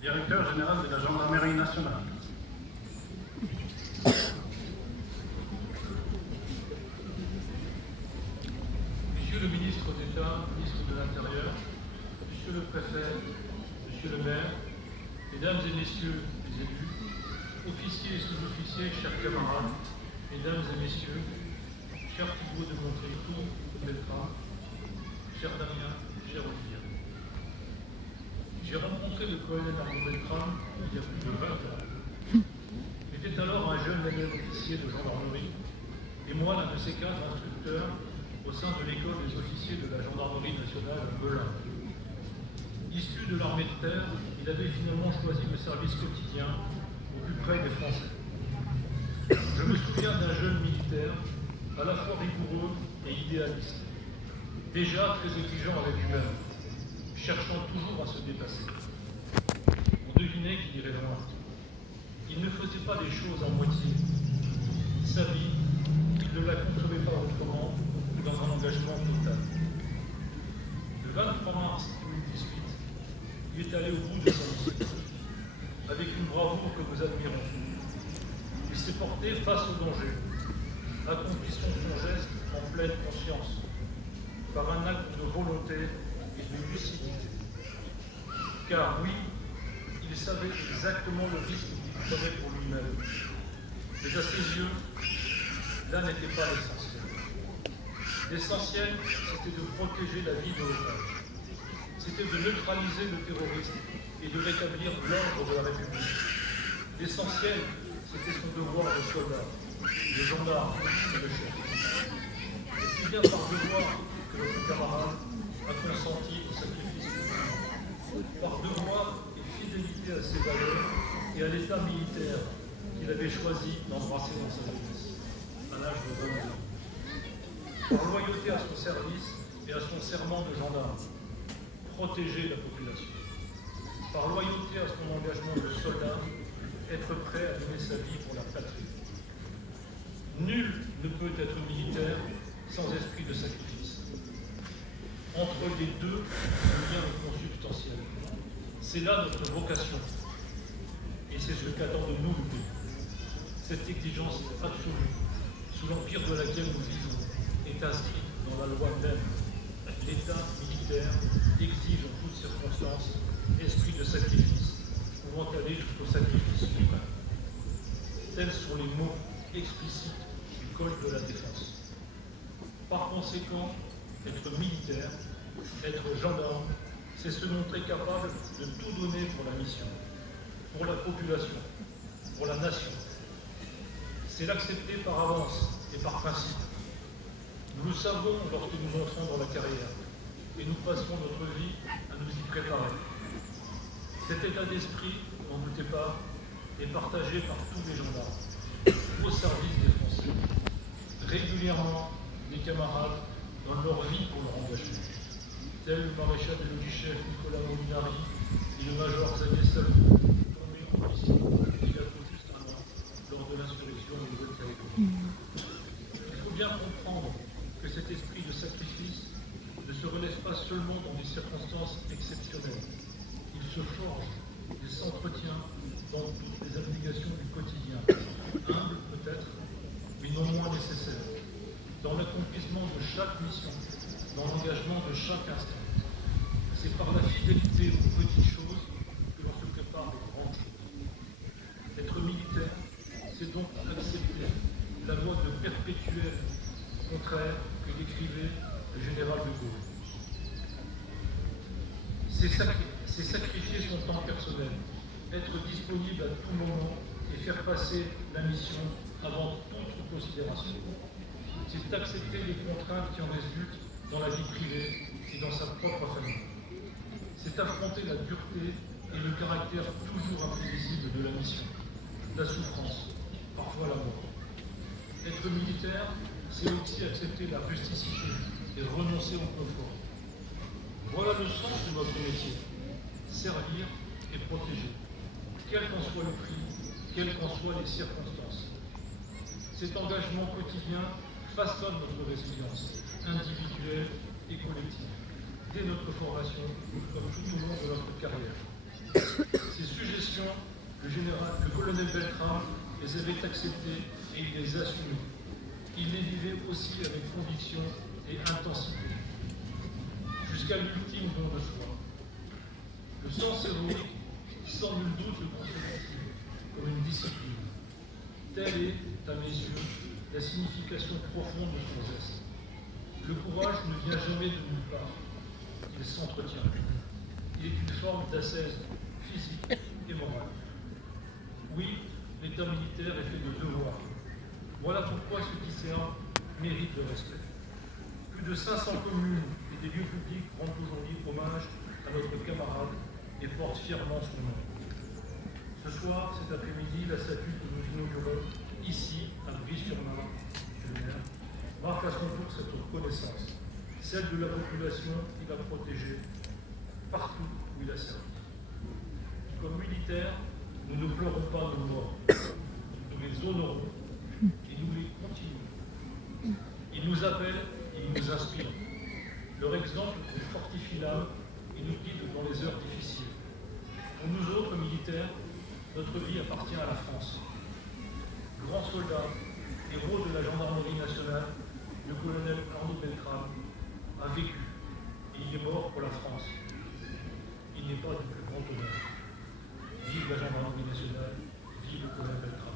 Directeur général de la Gendarmerie nationale. Monsieur le ministre d'État, ministre de l'Intérieur, Monsieur le préfet, Monsieur le maire, Mesdames et Messieurs les élus, officiers et sous-officiers, chers camarades, Mesdames et Messieurs, cher Thibaut de Montrécourt, de Beltrame, cher Damien, cher Olivier. J'ai rencontré le colonel Arnaud Beltrame il y a plus de 20 ans. Il était alors un jeune élève officier de gendarmerie et moi l'un de ses 4 instructeurs au sein de l'école des officiers de la gendarmerie nationale à Melun. Issu de l'armée de terre, il avait finalement choisi le service quotidien au plus près des Français. Je me souviens d'un jeune militaire à la fois rigoureux et idéaliste, déjà très exigeant avec lui-même, cherchant toujours à se dépasser. On devinait qu'il irait loin. Il ne faisait pas les choses à moitié. Sa vie, il ne la concevait pas autrement que dans un engagement total. Le 23 mars 2018, il est allé au bout de sa mission, avec une bravoure que nous admirons. Il s'est porté face au danger, accomplissant son geste en pleine conscience, par un acte de volonté et de lucidité. Car oui, il savait exactement le risque qu'il prenait pour lui-même. Mais à ses yeux, là n'était pas l'essentiel. L'essentiel, c'était de protéger la vie de l'otage. C'était de neutraliser le terrorisme et de rétablir l'ordre de la République. L'essentiel, c'était son devoir de soldat, de gendarme et de chef. Et c'est bien par devoir que notre camarade a consenti au sacrifice. Par devoir et fidélité à ses valeurs et à l'état militaire qu'il avait choisi d'embrasser dans sa jeunesse, à l'âge de 22 ans. Par loyauté à son service et à son serment de gendarme, protéger la population. Par loyauté à son engagement de soldat, être prêt à donner sa vie pour la patrie. Nul ne peut être militaire sans esprit de sacrifice. Entre les deux, le lien est consubstantiel. C'est là notre vocation. Et c'est ce qu'attend de nous le pays. Cette exigence absolue, sous l'empire de laquelle nous vivons, est inscrite dans la loi même. L'État militaire exige en toutes circonstances esprit de sacrifice, pouvant aller jusqu'au sacrifice suprême. Tels sont les mots explicites du Code de la défense. Par conséquent, être militaire, être gendarme, c'est se montrer capable de tout donner pour la mission, pour la population, pour la nation. C'est l'accepter par avance et par principe. Nous le savons lorsque nous entrons dans la carrière et nous passons notre vie à nous y préparer. Cet état d'esprit, n'en doutez pas, est partagé par tous les gendarmes, au service des Français. Régulièrement, des camarades donnent leur vie pour leur engagement, tel le maréchal de logis-chef Nicolas Molinari et le major Xavier Salou, tombés en policier il y a tout juste un an, lors de l'insurrection de Nouvelle-Calédonie. Il faut bien comprendre que cet esprit de sacrifice ne se relève pas seulement dans des circonstances exceptionnelles. Il se forge, il s'entretient dans toutes les abnégations du quotidien, humble peut-être, mais non moins nécessaire, dans l'accomplissement de chaque mission, dans l'engagement de chaque instant. C'est par la fidélité aux petites choses que l'on se prépare aux grandes choses. Être militaire, c'est donc accepter la loi de perpétuel contraire que décrivait le général de Gaulle. C'est sacrifier son temps personnel, être disponible à tout moment et faire passer la mission avant toute considération. C'est accepter les contraintes qui en résultent dans la vie privée et dans sa propre famille. C'est affronter la dureté et le caractère toujours imprévisible de la mission, la souffrance, parfois la mort. Être militaire, c'est aussi accepter la rusticité et renoncer au confort. Voilà le sens de notre métier, servir et protéger, quel qu'en soit le prix, quelles qu'en soient les circonstances. Cet engagement quotidien façonne notre résilience individuelle et collective, dès notre formation, comme tout au long de notre carrière. C'est le colonel Beltrame les avait acceptés et il les assumait. Il les vivait aussi avec conviction et intensité, jusqu'à l'ultime don de soi. Le sens héroïque, sans nul doute, le constitue comme une discipline. Telle est, à mes yeux, la signification profonde de son geste. Le courage ne vient jamais de nulle part, il s'entretient. Il est une forme d'ascèse physique et morale. Oui, l'état militaire est fait de devoirs. Voilà pourquoi ce lycéen mérite le respect. Plus de 500 communes et des lieux publics rendent aujourd'hui hommage à notre camarade et portent fièrement son nom. Ce soir, cet après-midi, la statue que nous inaugurons ici, à Brie-sur-Marne, marque à son tour cette reconnaissance, celle de la population qu'il a protégée partout où il a servi. Comme militaires, nous ne pleurons pas nos morts, nous les honorons et nous les continuons. Ils nous appellent et ils nous inspirent. Leur exemple nous fortifie l'âme et nous guide dans les heures difficiles. Pour nous autres militaires, notre vie appartient à la France. Grand soldat, héros de la gendarmerie nationale, le colonel Arnaud Beltrame a vécu et il est mort pour la France. Il n'est pas du plus grand honneur. Vive la gendarmerie nationale, vive le colonel Beltrame.